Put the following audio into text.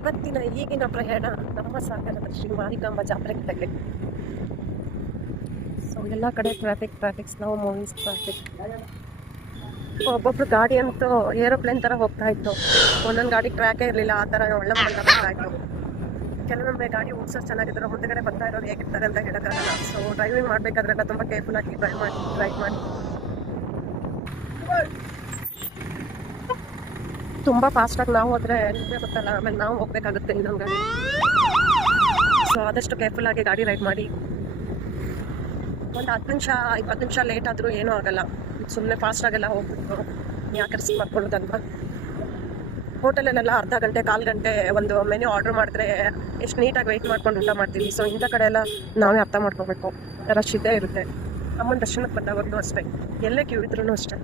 ಇವತ್ತಿನ ಈಗಿನ ಪ್ರಯಾಣ ನಮ್ಮ ಸಾಗರದ ಶ್ರೀ ಮಾರಿಕಾಂಬಾ ಜಾತ್ರೆ ಕಡೆಗೆ. ಸೊ ಎಲ್ಲ ಕಡೆ ಟ್ರಾಫಿಕ್ ಸ್ಲೋ ಮೂವೀಸ್ ಟ್ರಾಫಿಕ್. ಒಬ್ಬೊಬ್ರು ಗಾಡಿ ಅಂತೂ ಏರೋಪ್ಲೇನ್ ಥರ ಹೋಗ್ತಾ ಇತ್ತು. ಒಂದೊಂದು ಗಾಡಿ ಟ್ರ್ಯಾಕೇ ಇರಲಿಲ್ಲ, ಆ ಥರ ಒಳ್ಳೆ ಹೋಗ್ತಾ ಇತ್ತು. ಕೆಲವೊಮ್ಮೆ ಗಾಡಿ ಓಡಿಸೋದು ಚೆನ್ನಾಗಿದ್ರೆ ಮುಂದೆಗಡೆ ಬರ್ತಾ ಇರೋರು ಹೇಗಿರ್ತಾರೆ ಅಂತ ಹೇಳೋಕ್ಕಾಗಲ್ಲ. ಸೊ ಡ್ರೈವಿಂಗ್ ಮಾಡಬೇಕಾದ್ರೆಲ್ಲ ತುಂಬ ಕೇರ್ಫುಲ್ ಆಗಿ ಡ್ರೈವ್ ಮಾಡಿ ತುಂಬ ಫಾಸ್ಟಾಗಿ ನಾವು ಹೋದ್ರೆ ನಿಮಗೆ ಗೊತ್ತಲ್ಲ, ಆಮೇಲೆ ನಾವು ಹೋಗ್ಬೇಕಾಗುತ್ತೆ ಇನ್ನೊಂದು ಗಾಡಿ. ಸೊ ಆದಷ್ಟು ಕೇರ್ಫುಲ್ ಆಗಿ ಗಾಡಿ ರೈಡ್ ಮಾಡಿ. ಒಂದು 10 ನಿಮಿಷ 20 ನಿಮಿಷ ಲೇಟ್ ಆದರೂ ಏನೂ ಆಗಲ್ಲ. ಸುಮ್ಮನೆ ಫಾಸ್ಟಾಗೆಲ್ಲ ಹೋಗ್ಬಿಟ್ಟು ಯಾಕೆ ರಿಸ್ಕ್ ಮಾಡ್ಕೊಳ್ಳೋದಲ್ವಾ. ಹೋಟೆಲಲ್ಲೆಲ್ಲ ಅರ್ಧ ಗಂಟೆ ಕಾಲು ಗಂಟೆ ಒಂದು ಮೆನ್ಯೂ ಆರ್ಡರ್ ಮಾಡಿದ್ರೆ ಎಷ್ಟು ನೀಟಾಗಿ ವೆಯ್ಟ್ ಮಾಡ್ಕೊಂಡು ಊಟ ಮಾಡ್ತೀವಿ. ಸೊ ಇಂಥ ಕಡೆ ಎಲ್ಲ ನಾವೇ ಅರ್ಥ ಮಾಡ್ಕೋಬೇಕು. ರಶ್ ಇದ್ದೇ ಇರುತ್ತೆ. ಅಮ್ಮನ ದರ್ಶನಕ್ಕೆ ಬಂದವಾಗಲೂ ಅಷ್ಟೇ, ಎಲ್ಲೇ ಕ್ಯೂ ಇದ್ರೂ ಅಷ್ಟೇ.